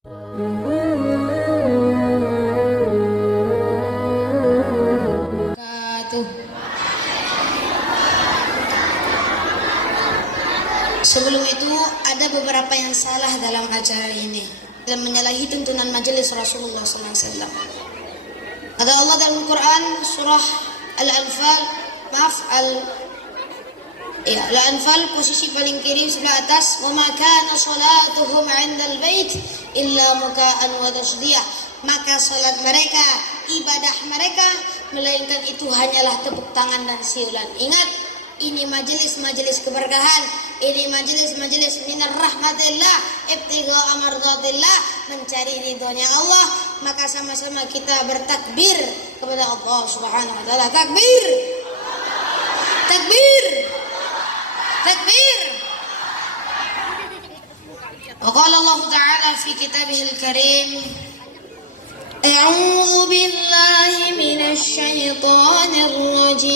Sebelum itu ada beberapa yang salah dalam acara ini dan menyalahi tuntunan majelis Rasulullah SAW. Kata Allah dalam Quran surah Al-Anfal, Al-Anfal posisi paling kiri sebelah atas, wa ma kana salatuhum 'indal bait illa muka'an wa tasdiyah. Maka salat mereka, ibadah mereka, melainkan itu hanyalah tepuk tangan dan siulan. Ingat, ini majelis-majelis keberkahan, ini majelis-majelis minar rahmatillah, ibtigha amardatillah, mencari ridhonya Allah. Maka sama-sama kita bertakbir kepada Allah Subhanahu wa taala. Takbir. Takbir. Takbir. Wa qala Allah Ta'ala fi kitabihil karim, A'udzu billahi minasy syaithanir rajim.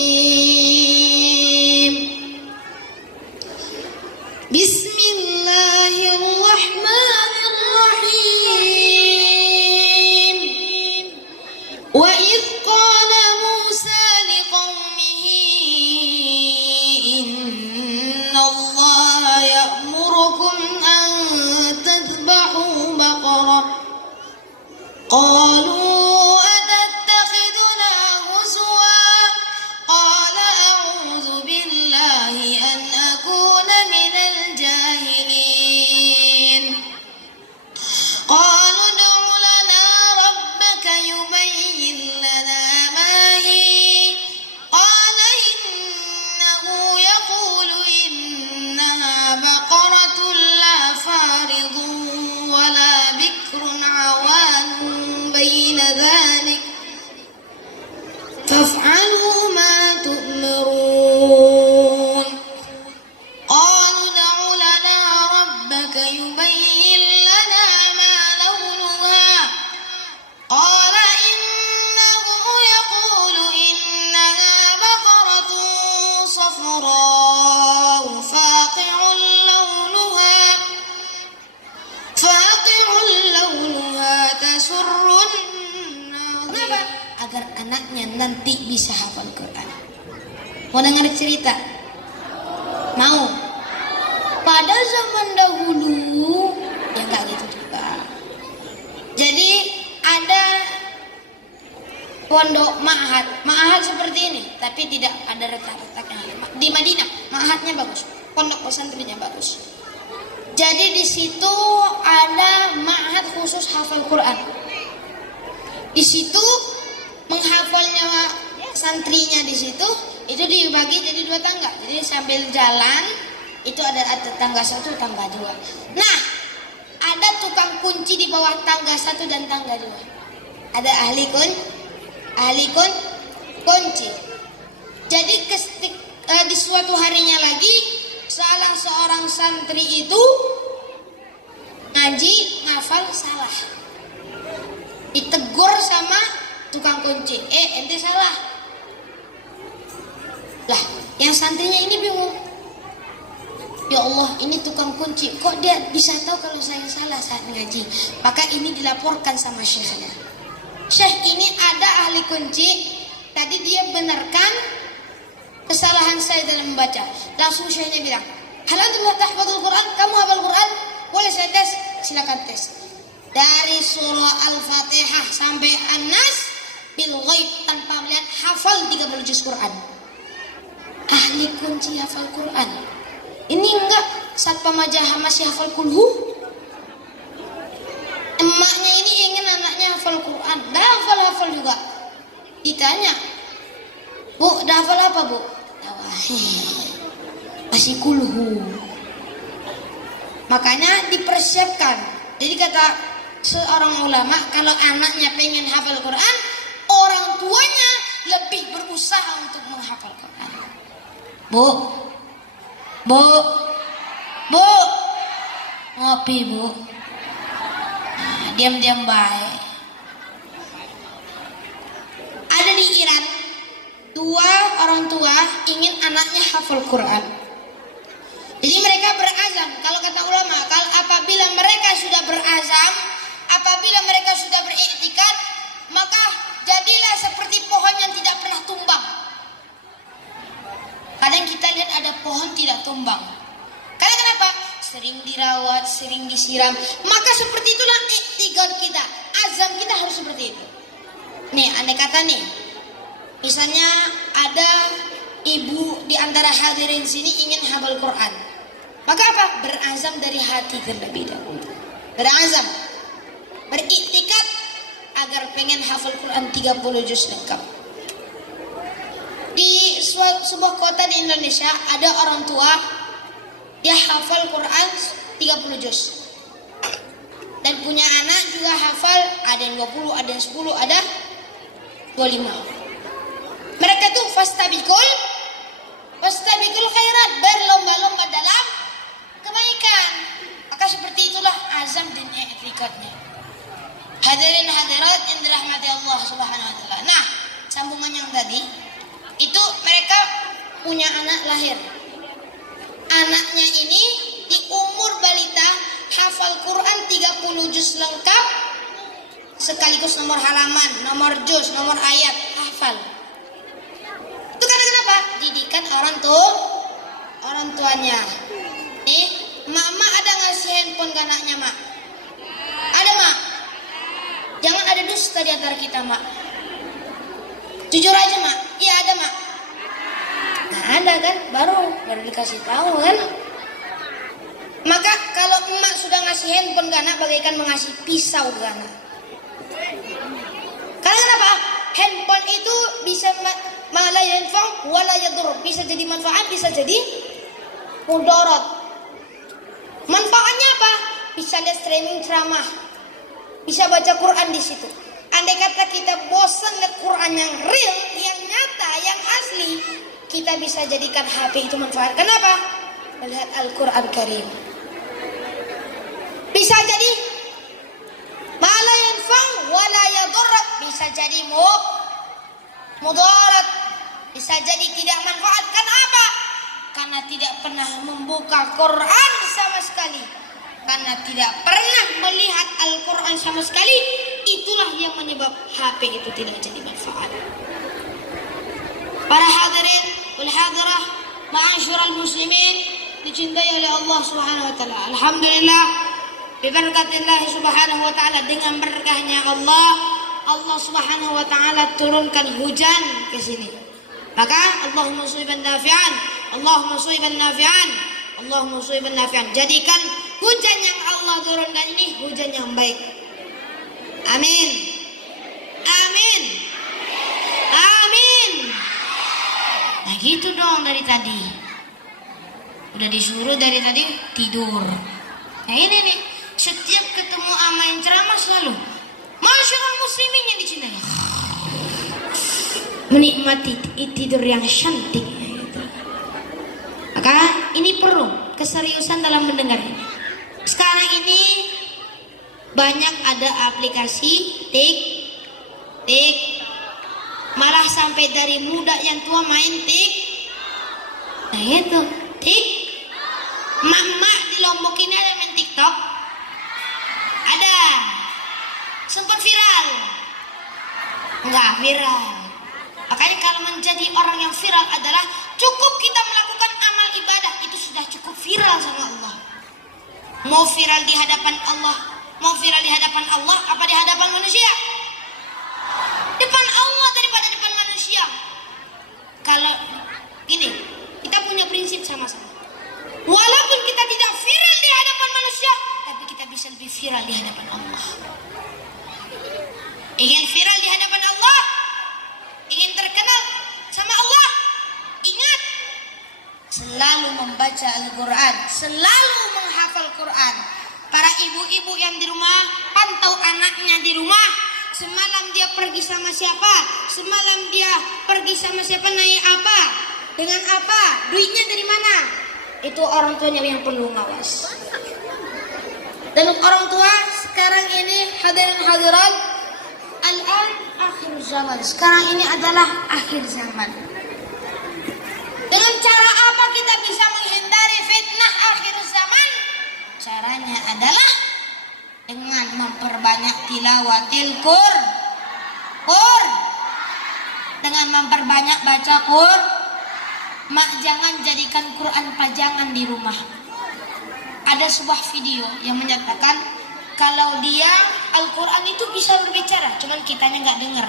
Bismillahirrahmanirrahim. Wa idh qala Musa liqaumihi innallaha ya'murukum an tadhbahu baqarah. قالوا أتتخذنا هزوا قال أعوذ بالله أن أكون من الجاهلين قالوا ادع لنا ربك يبين لنا ما هي قال إنه يقول إنها بقرة لا فارض ولا بكر عوان بين ذلك فافعلوا ما تؤمرون قالوا ادع لنا ربك يبين لنا ما لونها قال إنه يقول إنها بقرة صفراء فاقع لونها تسر الناظر. Agar anaknya nanti bisa hafal Quran. Mau dengar cerita? Mau? Pada zaman dahulu ya enggak gitu juga. Jadi ada pondok ma'had seperti ini, tapi tidak ada retak-retaknya. Di Madinah ma'hadnya bagus, pondok pesantrennya bagus. Jadi di situ ada ma'had khusus hafal Quran. Di situ menghafalnya santrinya di situ itu dibagi jadi 2 tangga. Jadi sambil jalan itu ada tangga 1, tangga 2. Nah, ada tukang kunci di bawah tangga 1 dan tangga 2. Ada ahli kunci. Jadi di suatu harinya lagi salah seorang santri itu ngaji ngafal salah, ditegur sama tukang kunci, ente salah lah. Yang santrinya ini bingung, ya Allah, ini tukang kunci kok dia bisa tahu kalau saya salah saat ngaji. Maka ini dilaporkan sama syekhnya. Syekh ini ada ahli kunci, tadi dia benarkan kesalahan saya dalam membaca. Langsung syekhnya bilang, hal antum tahfadzul Quran? Kamu hafal Quran? Boleh saya tes? Silakan tes. Dari surah Al-Fatihah sampai An-Nas bil ghaib tanpa melihat hafal 30 juz Quran. Ahli kunci hafal Quran. Ini enggak satpam aja masih hafal kulhu. Emaknya ini ingin anaknya hafal Quran, dah hafal juga. Ditanya, Bu, dah hafal apa, Bu? Masih kulhu. Makanya dipersiapkan. Jadi kata seorang ulama, kalau anaknya pengen hafal Quran, orang tuanya lebih berusaha untuk menghafal Quran. Bu, ngopi, Bu. Nah, diam-diam baik. Ada di Iran, 2 orang tua ingin anaknya hafal Quran. Jadi mereka berazam. Kalau kata ulama, kalau apabila mereka sudah berazam, dirawat, sering disiram. Maka seperti itulah iktikad kita, azam kita harus seperti itu. Nih, andai kata nih, misalnya ada ibu di antara hadirin sini ingin hafal Quran. Maka apa? Berazam dari hati terlebih dahulu. Berazam, beriktikad agar pengen hafal Quran 30 juz lengkap. Di sebuah kota di Indonesia ada orang tua dia hafal Quran 30 juz. Dan punya anak juga hafal, ada yang 20, ada yang 10, ada 25. Mereka tuh fastabiqul khairat, berlomba-lomba dalam kebaikan. Maka seperti itulah azam dan i'tikadnya. Hadirin hadirat yang dirahmati Allah Subhanahu wa taala. Nah, sambungan yang tadi itu mereka punya anak lahir. Anaknya ini di umur balita hafal Quran 30 juz lengkap sekaligus nomor halaman, nomor juz, nomor ayat hafal. Itu karena kenapa? Didikan orang tuanya. Nih, mak ada ngasih handphone ke anaknya, mak? Ada, mak? Jangan ada dusta di antara kita, mak. Jujur aja, mak. Iya ada, mak. Nah, ada kan? Baru dikasih tahu kan? Maka kalau emak sudah ngasih handphone ke anak bagaikan mengasih pisau ke anak. Karena kenapa? Handphone itu bisa malah yanfa wala yadur, bisa jadi manfaat, bisa jadi mudarat. Manfaatnya apa? Bisa lihat streaming ceramah, bisa baca Quran di situ. Andai kata kita bosan lihat Quran yang real, yang nyata, yang asli, kita bisa jadikan HP itu manfaat. Kenapa? Melihat Al-Quran Karim. Bisa jadi malah yanfa wala yadur, bisa jadi mudarat, bisa jadi tidak manfaat. Kenapa? Karena tidak pernah membuka Quran sama sekali, karena tidak pernah melihat Al-Quran sama sekali. Itulah yang menyebab HP itu tidak jadi manfaat. Para hadirin wal hadirah, ma'asyiral muslimin, dicintai oleh Allah Subhanahu wa taala. Alhamdulillah, biberkatillah Subhanahu wa taala, dengan berkahnya Allah Subhanahu wa taala turunkan hujan ke sini. Maka Allahumma shayban nafi'an, Allahumma shayban nafi'an, Allahumma shayban nafi'an. Jadikan hujan yang Allah turunkan ini hujan yang baik. Amin. Amin. Amin. Nah gitu dong dari tadi. Udah disuruh dari tadi tidur. Nah ini nih, setiap ketemu sama yang ceramah selalu masyaallah muslimin yang dicintai, menikmati tidur yang cantik. Maka ini perlu keseriusan dalam mendengar. Sekarang ini banyak ada aplikasi tik, malah sampai dari muda yang tua main tik. Nah itu tik. Mama di Lombok ini ada main TikTok. Ada. Sempat viral. Enggak viral. Makanya kalau menjadi orang yang viral adalah cukup kita melakukan amal ibadah, itu sudah cukup viral sama Allah. Mau viral di hadapan Allah, mau viral di hadapan Allah apa di hadapan manusia? Depan Allah daripada depan manusia. Kalau gini, kita punya prinsip sama-sama. Walaupun kita tidak viral di hadapan manusia, tapi kita bisa lebih viral di hadapan Allah. Ingin viral di hadapan Allah, ingin terkenal sama Allah, ingat selalu membaca Al-Quran, selalu menghafal Quran. Para ibu-ibu yang di rumah pantau anaknya di rumah. Semalam dia pergi sama siapa? Semalam dia pergi sama siapa, naik apa? Dengan apa? Duitnya dari mana? Itu orang tuanya yang perlu ngawas. Dan orang tua sekarang ini hadirin hadirat, al-an akhir zaman. Sekarang ini adalah akhir zaman. Dengan cara apa kita bisa menghindari fitnah akhir zaman? Caranya adalah dengan memperbanyak tilawatil Qur'an. Dengan memperbanyak baca Qur'an. Mak, jangan jadikan Quran pajangan di rumah. ada sebuah video yang menyatakan kalau dia Al-Quran itu bisa berbicara, cuman kitanya nggak dengar.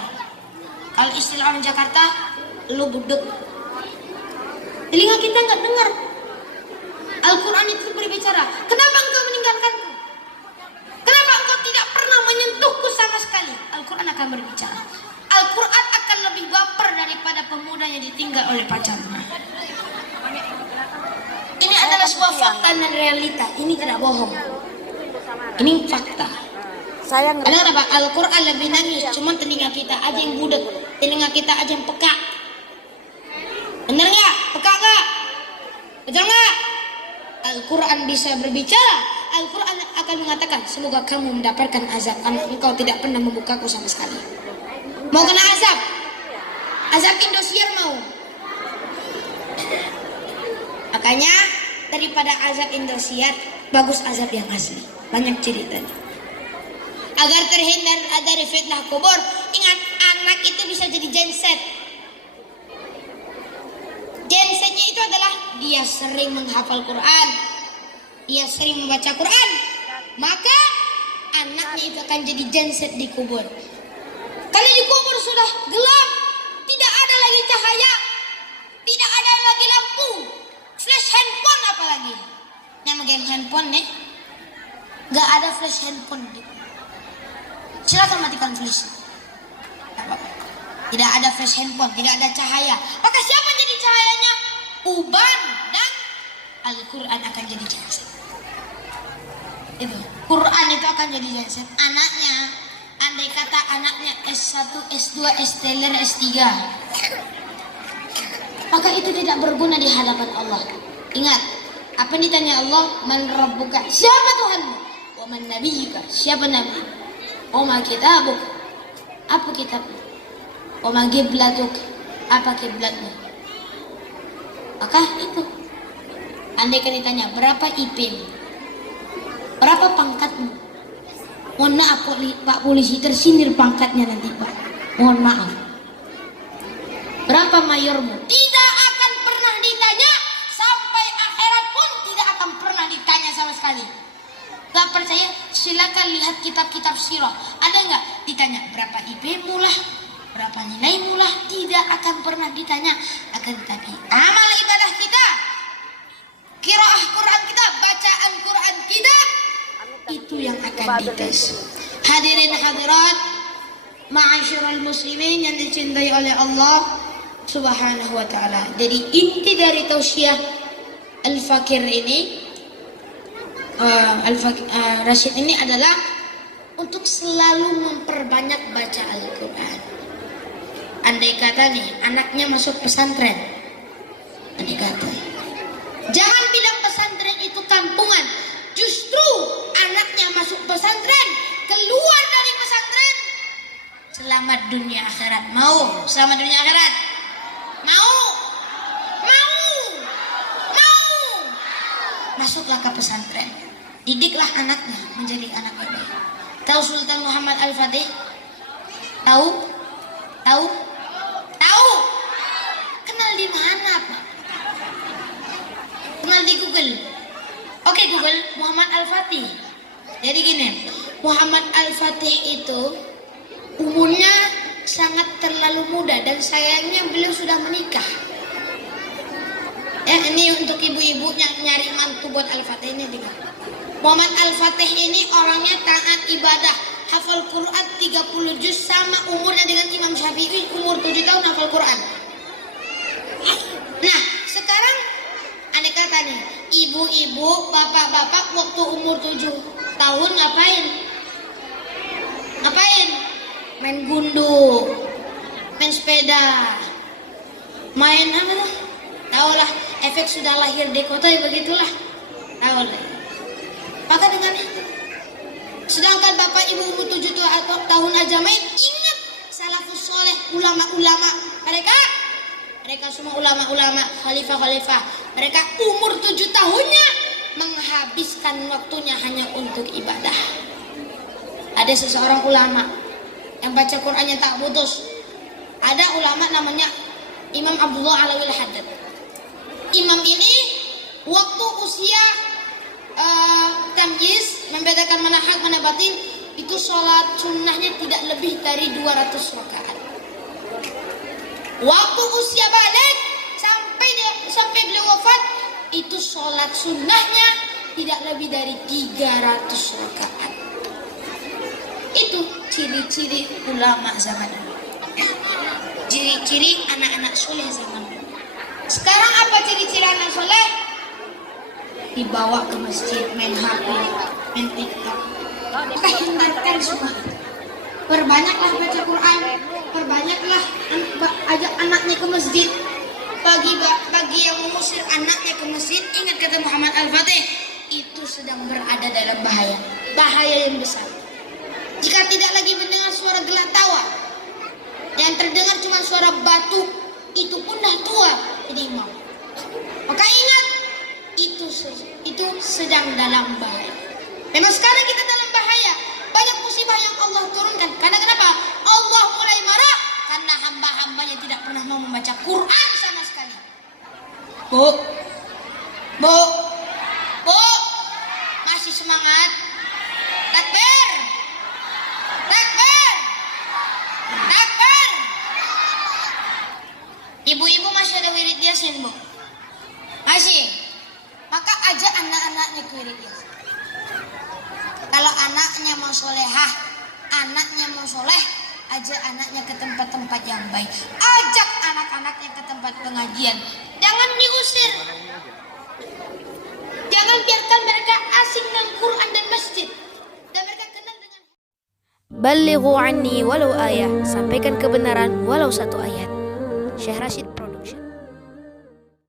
Kalau istilah orang Jakarta, lu budek. Telinga kita nggak dengar. Al-Quran itu berbicara. Kenapa engkau meninggalkanku? Kenapa engkau tidak pernah menyentuhku sama sekali? Al-Quran akan berbicara. Al-Quran akan lebih baper daripada pemuda yang ditinggal oleh pacarnya. Ini adalah sebuah fakta dan realita. Ini tidak bohong. Ini fakta. Ada apa? Al-Quran lebih nangis. Cuma telinga kita aja yang budek. Telinga kita aja yang peka. Bener nggak? Peka nggak? Betul nggak? Al-Quran bisa berbicara. Al-Quran akan mengatakan, semoga kamu mendapatkan azab karena engkau tidak pernah membukaku sama sekali. Mau kena azab? Azab Indosiar mau? Makanya daripada azab Indosiar, bagus azab yang asli. Banyak ceritanya. Agar terhindar dari fitnah kubur, ingat anak itu bisa jadi genset. Gensetnya itu adalah dia sering menghafal Quran, dia sering membaca Quran, maka anaknya itu akan jadi genset di kubur. Kalau di kubur sudah gelap, tidak ada lagi cahaya, tidak ada lagi lampu, flash handphone apalagi. Yang megang handphone nih, nggak ada flash handphone. Silakan matikan flash. Tidak ada flash handphone, tidak ada cahaya. Maka siapa jadi cahayanya? Uban dan Al-Quran akan jadi genset. Itu Quran itu akan jadi genset. Anaknya, andai kata anaknya S1, S2, S3, S3, maka itu tidak berguna di hadapan Allah. Ingat, apa yang ditanya Allah? Man rabbuka? Siapa Tuhanmu? Wa man nabiyyuka? Siapa nabi? Wa ma kitabuk? Apa kitabmu? Wa ma qiblatuk? Apa kiblatmu? Maka itu, andai kan ditanya berapa IP-mu? Berapa pangkatmu? Mohon maaf Pak Polisi, tersindir pangkatnya nanti Pak. Mohon maaf. Berapa mayormu? Tidak akan pernah ditanya. Sampai akhirat pun tidak akan pernah ditanya sama sekali. Gak percaya? Silakan lihat kitab-kitab sirah. Ada nggak ditanya berapa IP-mu lah, berapa nilaimu lah? Tidak akan pernah ditanya. Akan tetapi amal ibadah kita, qiraah Quran kita, bacaan Quran kita, itu yang akan dites. Hadirin hadirat, ma'asyiral muslimin yang dicintai oleh Allah Subhanahu wa ta'ala. Jadi inti dari tausiah Al-Fakir ini, Rashid ini adalah untuk selalu memperbanyak baca Al-Quran. Andai kata nih anaknya masuk pesantren, andai kata, jangan bilang pesantren itu kampungan. Justru anaknya masuk pesantren, keluar dari pesantren, selamat dunia akhirat. Mau selamat dunia akhirat? Mau? Masuklah ke pesantren, didiklah anaknya menjadi anak baik. Tahu Sultan Muhammad Al-Fatih? Tahu? Kenal di mana Pak? Kenal di Google. Oke Google, Muhammad Al-Fatih. Jadi gini, Muhammad Al-Fatih itu umurnya sangat terlalu muda dan sayangnya beliau sudah menikah. Ya, ini untuk ibu-ibu yang nyari mantu buat Al-Fatih ini juga. Muhammad Al-Fatih ini orangnya taat ibadah, hafal Quran 30 juz, sama umurnya dengan Imam Syafi'i, umur 7 tahun hafal Quran. Nah, sekarang andai kata nih, ibu-ibu, bapak-bapak waktu umur 7 tahun ngapain? Main gundu, main sepeda, main apa tuh? Tahu lah, efek sudah lahir di kota ya begitulah. Tahu lah. Maka dengan itu, sedangkan bapak ibu umur 7 tahun aja main, ingat salafus soleh, ulama-ulama mereka semua ulama-ulama, khalifah-khalifah, mereka umur 7 tahunnya menghabiskan waktunya hanya untuk ibadah. Ada seseorang ulama yang baca Qurannya tak putus. Ada ulama namanya Imam Abdullah Alawil Haddad. Imam ini waktu usia tamyiz, membedakan mana hak mana batin, itu sholat sunnahnya tidak lebih dari 200 rakaat. Waktu usia balik sampai beliau wafat, itu sholat sunnahnya tidak lebih dari 300 rakaat. Itu ciri-ciri ulama zaman dulu. Ciri-ciri anak-anak soleh zaman dulu. Sekarang apa ciri-ciri anak soleh? Dibawa ke masjid, main HP, main TikTok. Maka hindarkan semua. Perbanyaklah baca Quran, perbanyaklah ajak anaknya ke masjid. Bagi yang mengusir anaknya ke masjid, ingat kata Muhammad Al-Fatih, itu sedang berada dalam bahaya yang besar. Jika tidak lagi mendengar suara gelak tawa, yang terdengar cuma suara batu, itu pun dah tua jadi imam. Maka ingat, itu sedang dalam bahaya. Memang sekarang kita dalam bahaya. Banyak musibah yang Allah turunkan. Karena kenapa? Allah mulai marah karena hamba-hambanya tidak pernah mau membaca Quran sama sekali. Bu, masih semangat? Takbir, takbir, takbir. Ibu-ibu masih ada wirid Yasin, Bu? Masih? Maka ajak anak-anaknya ke wirid Yasin. Kalau anaknya mau solehah, anaknya mau soleh, ajak anaknya ke tempat-tempat yang baik. Ajak anak-anaknya ke tempat pengajian. Jangan diusir. Jangan biarkan mereka asing dengan Quran dan masjid. Dan mereka kenal dengan Ballighu anni walau ayah. Sampaikan kebenaran walau satu ayat. Syekh Rashid Production.